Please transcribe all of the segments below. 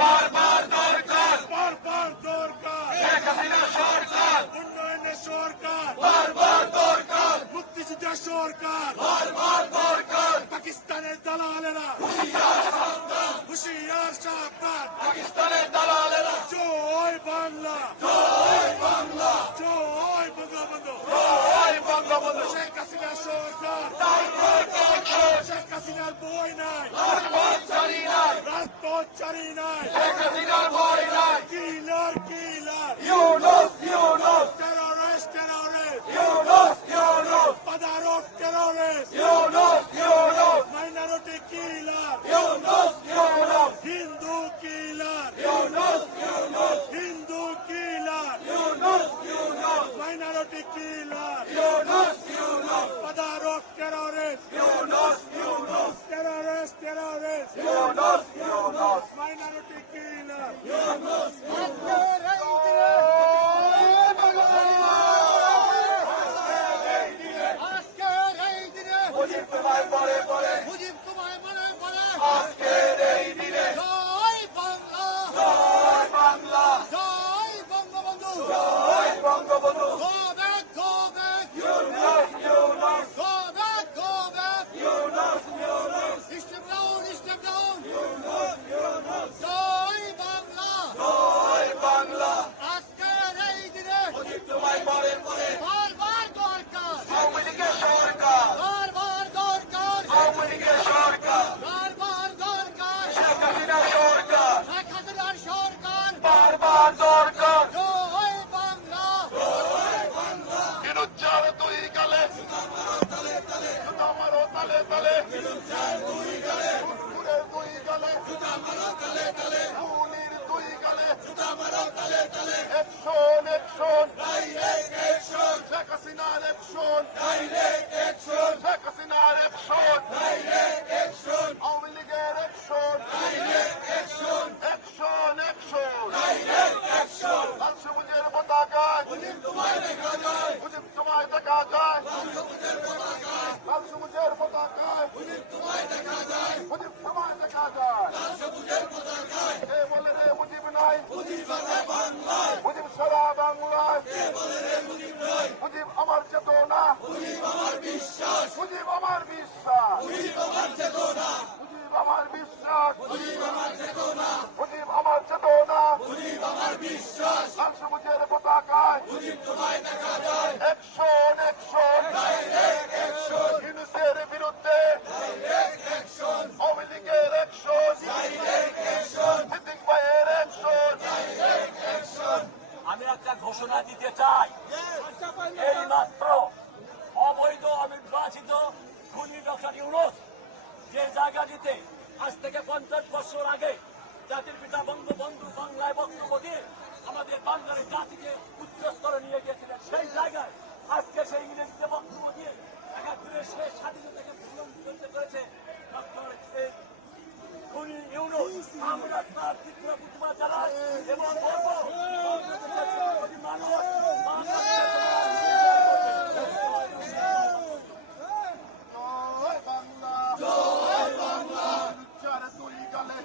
বারবার দরকার, বারবার দরকার, শেখ হাসিনা সরকার, উন্নয়নের সরকার, বারবার দরকার, মুক্তিযুদ্ধের সরকার, বারবার দরকার, পাকিস্তানের দালালেরা হুশিয়ার সাবধান, পাকিস্তানের দালালেরা জয় বাংলা, জয় বাংলা, জয় বঙ্গবন্ধু, জয় বঙ্গবন্ধু। শেখ হাসিনা সরকার, তারপর দরকার, শেখ হাসিনার বই নাই, রাজপথ ছাড়ি নাই, রাজপথ ছাড়ি নাই, শেখ হাসিনার ভয় নাই। Killer killer, Yunus, Yunus, terrorist terrorist, Yunus, Yunus, প্রতারক terrorist, Yunus, Yunus, minority killer, Yunus, Yunus, Hindu killer, Yunus, Yunus, Hindu killer, Yunus, Yunus, minority killer, Yunus, Yunus, প্রতারক terrorist, Yunus, Yunus, terrorist terrorist, Yunus, Yunus, minority killer, Yunus. Mujib তোমায় পরে পরে, মুজিব তোমায় মনে পড়ে, আজকের এই দিনে জয় বাংলা, জয় বাংলা, জয় বঙ্গবন্ধু, জয় Bangabandhu. go back, go back, Yunus, Yunus, go back, go back, Yunus, Yunus, step down, step down, Yunus, Yunus, জয় বাংলা, জয় বাংলা। আজকের এই দিনে মুজিব তোমায় পরে পরে, বারবার দরকার, আওয়ামী লীগের সরকার, বারবার দরকার, আওয়ামী লীগের সরকার, বারবার দরকার, শেখ হাসিনার সরকার, শেখ হাসিনার সরকার, বারবার দরকার। জয় বাংলা, ইনুজ্জার দুই গালে, জুতা মারো তালে তালে, ফুলের দুই গালে, ফুলির দুই গালে, অ্যাকশন, অ্যাকশন, শেখ হাসিনার অ্যাকশন, শেখ হাসিনার অ্যাকশন, আওয়ামী লীগের অ্যাকশন, অ্যাকশন, অ্যাকশন, লাল সবুজের পতাকায় মুজিব তোমায় দেখা যায়, লাল সবুজের পতাকায় মুজিব তোমায় দেখা যায়। কে বলে রে মুজিব নাই, মুজিব সারা বাংলায়, মুজিব আমার চেতনা, মুজিব আমার বিশ্বাস, মুজিব আমার চেতনা, লাল সবুজের পতাকায় মুজিব তোমায় দেখা যায়। অ্যাকশন, অ্যাকশন, ইউনুসের বিরুদ্ধে আওয়ামী লীগের অ্যাকশন, সিদ্দিক ভাইয়ের অ্যাকশন। আমি একটা ঘোষণা দিতে চাই, এই মাত্র অবৈধ অনির্বাচিত খুনি ডক্টর ইউনুস যে জায়গাটিতে আজ থেকে 50 বছর আগে জাতির পিতা বঙ্গবন্ধু বাংলায় বক্তব্য দিয়ে আমাদের বাঙালি জাতিকে উচ্চ স্তরে নিয়ে গিয়েছিলেন, সেই জায়গায় আজকে সেই ইংরেজিতে বক্তব্য দিয়ে একাত্তরের শেষ স্বাধীনতাকে ভুলতে করেছে ডক্টর খুনি ইউনুস। আমরা তার তীব্র প্রতিবাদ জানাই এবং বলবো মানুষ জয় বাংলা, ইনুজ্জার দুই গালে,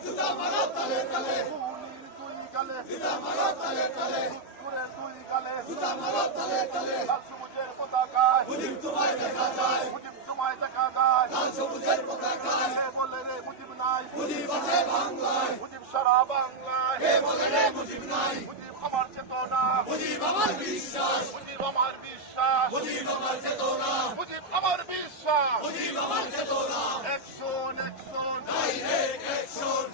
ফুলির দুই গালে, ফুলের দুই গালে, লাল সবুজের পতাকায় মুজিব তোমায় দেখা যায়, কে বলে রে মুজিব নাই, মুজিব সারা বাংলায়, মুজিব আমার চেতনা, মুজিব আমার বিশ্বাস, মুজিব আমার চেতনা, অ্যাকশন,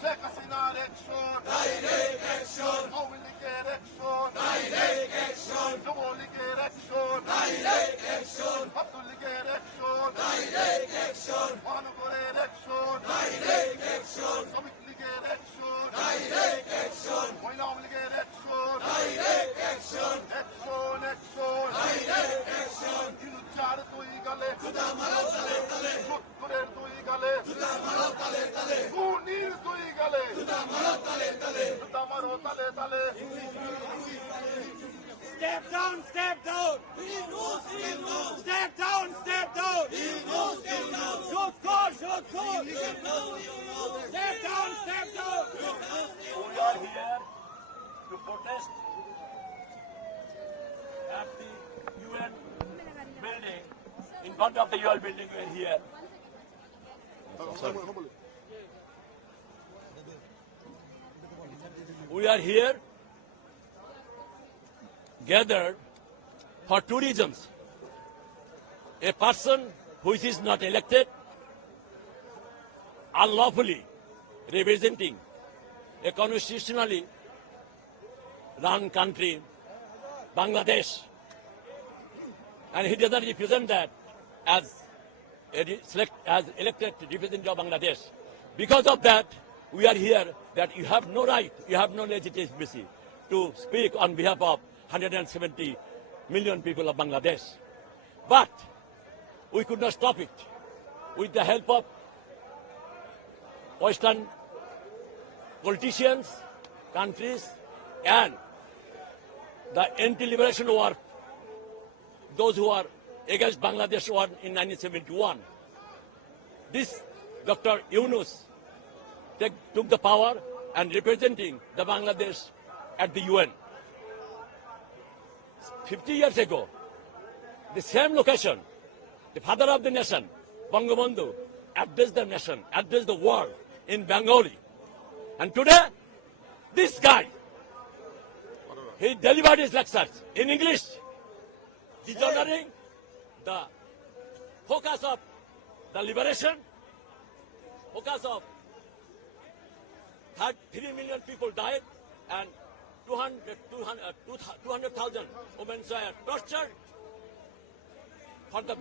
শেখ হাসিনার অ্যাকশন, আওয়ামী লীগের অ্যাকশন, যুবলীগের অ্যাকশন, আব্দুল লীগের অ্যাকশন, মহানগরের অ্যাকশন, শ্রমিক লীগের অ্যাকশন, মহিলা আওয়ামী লীগের অ্যাকশন, ইনুজ্জার দুই গালে, সত্তরের দুই গালে, খুনির দুই গালে, জুতা মারো তালে তালে। Step down, step down, step down, step down, shoot, foot. Step down, step down. We are here to protest at the UN building. In front of the UN building, we are here. We are here gathered for two reasons. A person who is not elected, unlawfully representing a constitutionally run country, Bangladesh, and he does not represent that as elected representative of Bangladesh. Because of that, we are here that you have no right, you have no legitimacy to speak on behalf of 170 million people of Bangladesh. But we could not stop it. With the help of Western politicians, countries, and the anti-liberation war, those who are against Bangladesh war in 1971. This Dr. Yunus took the power and representing the Bangladesh at the UN. 50 years ago, the same location, the father of the nation, Bangabandhu, addressed the nation, addressed the world in Bengali. And today, this guy, he delivered his lectures in English, dishonoring the focus of the liberation, focus of 3 million people died and 200,000 women were tortured for the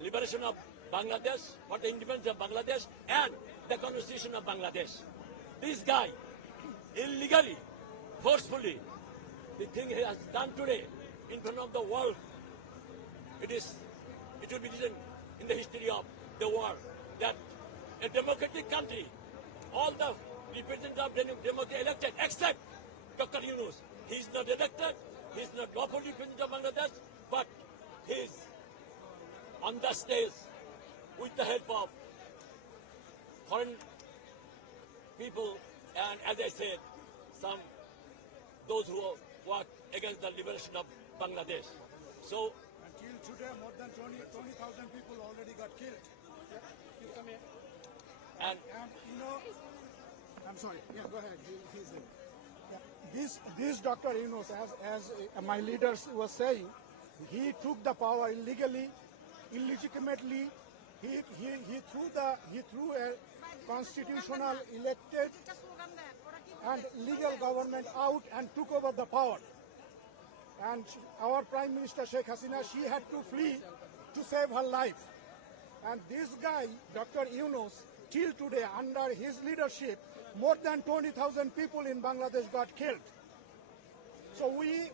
liberation of Bangladesh, for the independence of Bangladesh and the constitution of Bangladesh. This guy illegally, forcefully, the thing he has done today in front of the world, it will be written in the history of the world that a democratic country, all the representatives of democracy elected, except Dr. Yunus. He is not elected, he is not lawful representative of Bangladesh, but he is on the stage with the help of foreign people and, as I said, those who work against the liberation of Bangladesh. So, Until today, more than 20,000 people already got killed. and And you know, I'm sorry. Yeah, go ahead. He's there. Yeah. This Dr. Yunus, as my leaders was saying, he took the power illegally, illegitimately. He threw a constitutional elected and legal government out and took over the power. And our Prime Minister Sheikh Hasina, she had to flee to save her life. And this guy, Dr. Yunus, till today, under his leadership, more than 20,000 people in Bangladesh got killed. So we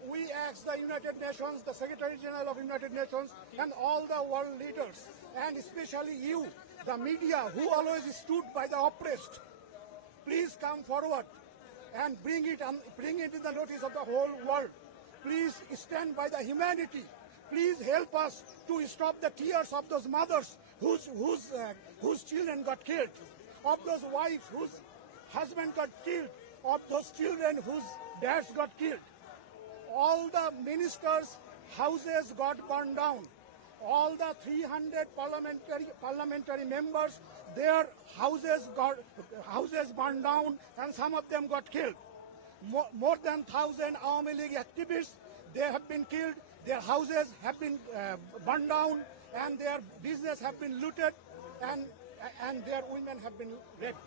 ask the United Nations, the Secretary General of United Nations, and all the world leaders, and especially you, the media, who always stood by the oppressed, please come forward and bring it in the notice of the whole world. Please stand by the humanity. Please help us to stop the tears of those mothers whose children got killed, of those wives whose husband got killed, of those children whose dads got killed. All the ministers' houses got burned down. All the 300 parliamentary members, their houses burned down, and some of them got killed. More than 1,000 Awami League activists, they have been killed. Their houses have been burned down, and their business have been looted, and their women have been raped.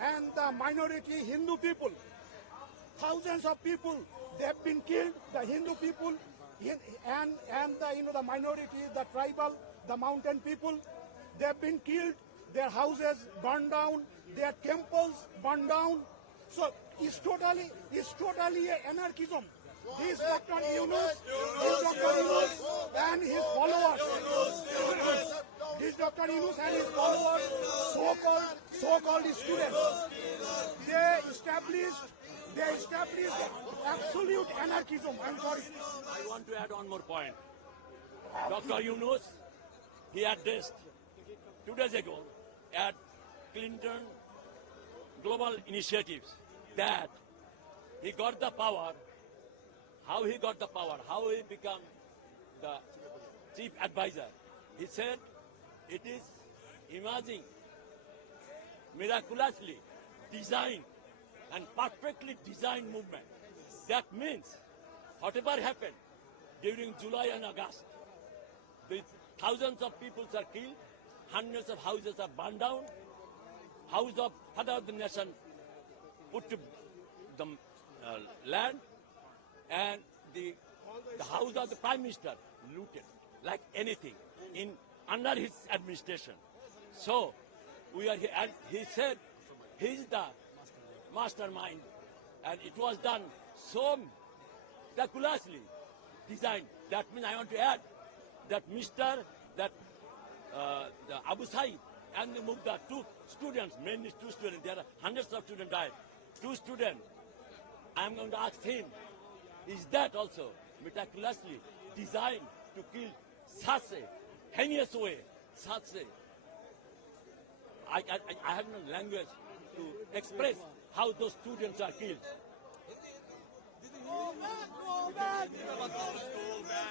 And the minority Hindu people, thousands of people, they have been killed. The Hindu people and the minority, the tribal, the mountain people, they have been killed. Their houses burned down. Their temples burned down. So it's totally anarchism. This Dr. Yunus and his followers, so-called students, they established absolute anarchism. I'm sorry. I want to add one more point. Dr. Yunus, he addressed 2 days ago at Clinton Global Initiatives that he got the power. How he got the power? How he became the chief advisor? He said it is emerging, miraculously designed and perfectly designed movement. That means whatever happened during July and August, the thousands of people are killed, hundreds of houses are burned down, house of father of the nation put to the land, and the house of the prime minister looted like anything under his administration. So we are here, and he said he's the mastermind, and it was done so miraculously designed. That means I want to add that the Abu Said and the Mugda, 2 students, mainly 2 students, there are hundreds of students died. 2 students, I am going to ask him, is that also miraculously designed to kill such a heinous way, such a... I have no language to express how those students are killed.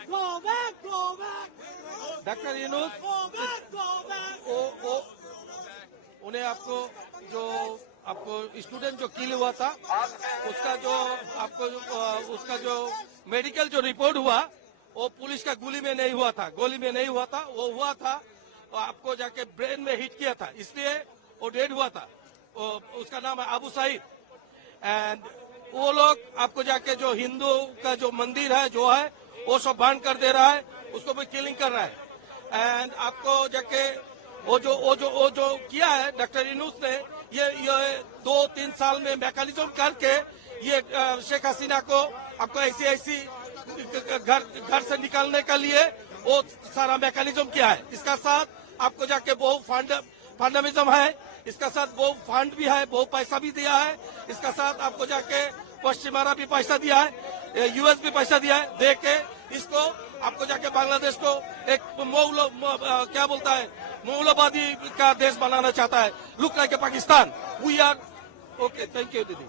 Go back. Doctor Yunus उन्हें आपको student जो किल हुआ था उसका जो medical जो report हुआ वो पुलिस का गोली में नहीं हुआ था वो हुआ था आपको जाके ब्रेन में हिट किया था, इसलिए वो डेड हुआ था। उसका नाम है अबू सईद। एंड वो लोग आपको जाके जो हिंदू का जो मंदिर है जो है वो सब बंद कर दे रहा है, उसको भी किलिंग कर रहा है। एंड आपको जाके वो जो किया है डॉक्टर यूनुस ने, ये 2-3 साल में मैकेनिज्म करके ये शेख हसीना को आपको ऐसी घर से निकालने के लिए वो सारा मैकेनिज्म किया है। इसका साथ आपको जाके बहुत फंडमिज्म है, इसका साथ बहुत फंड भी है, बहुत पैसा भी दिया है। इसका साथ आपको जाके पश्चिमारा भी पैसा दिया है, यूएस भी पैसा दिया है, दे के इसको आपको जाके बांग्लादेश को एक क्या बोलता है मौलवादी का देश बनाना चाहता है। Look like Pakistan. We are okay. Thank you दीदी।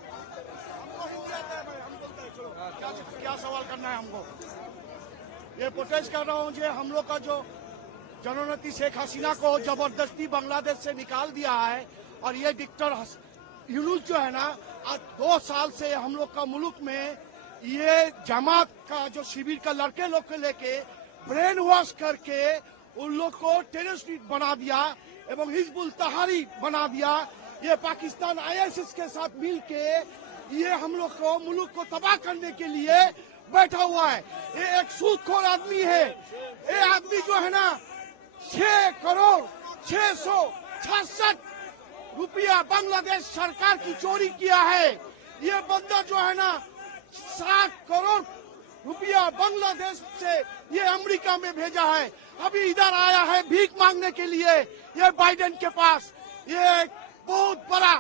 क्या सवाल करना है हमको? ये प्रोटेस्ट कर रहा हूँ जो हम लोग का जो जनोन्नति शेख हसीना को जबरदस्ती बांग्लादेश से निकाल दिया है, और ये डिक्टर यूनुस जो है ना, आज 2 साल से हम लोग का मुल्क में ये जमात का जो शिविर का लड़के लोग को लेके ब्रेन वॉश करके उन लोग को टेररिस्ट बना दिया एवं हिजबुल तहारी बना दिया। ये पाकिस्तान आईएसआई के साथ मिल के ये हम लोग को मुल्क को तबाह करने के लिए बैठा हुआ है। ये एक सूदखोर आदमी है। ये आदमी जो है ना 6,666 रुपया बांग्लादेश सरकार की चोरी किया है। ये बंदा जो है ना 60 करोड़ रुपया बांग्लादेश से ये अमेरिका में भेजा है। अभी इधर आया है भीख मांगने के लिए ये बाइडेन के पास। ये बहुत बड़ा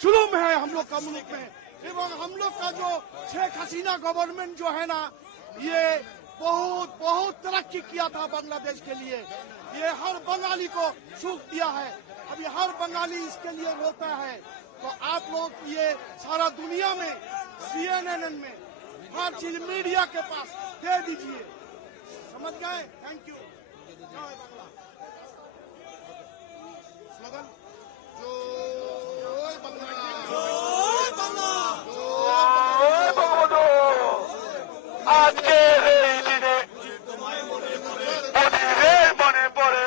जुल्म है हम लोग का मुल्क में। एवं हम लोग का जो शेख हसीना गवर्नमेंट जो है ना, ये बहुत तरक्की किया था बांग्लादेश के लिए। ये हर बंगाली को सुख दिया है। अभी हर बंगाली इसके लिए रोता है। तो आप लोग ये सारा दुनिया में CNN में हर चीज मीडिया के पास दे दीजिए। समझ गए? Thank you. स्लोगन আজকে এই দিনে অধীরের মনে পড়ে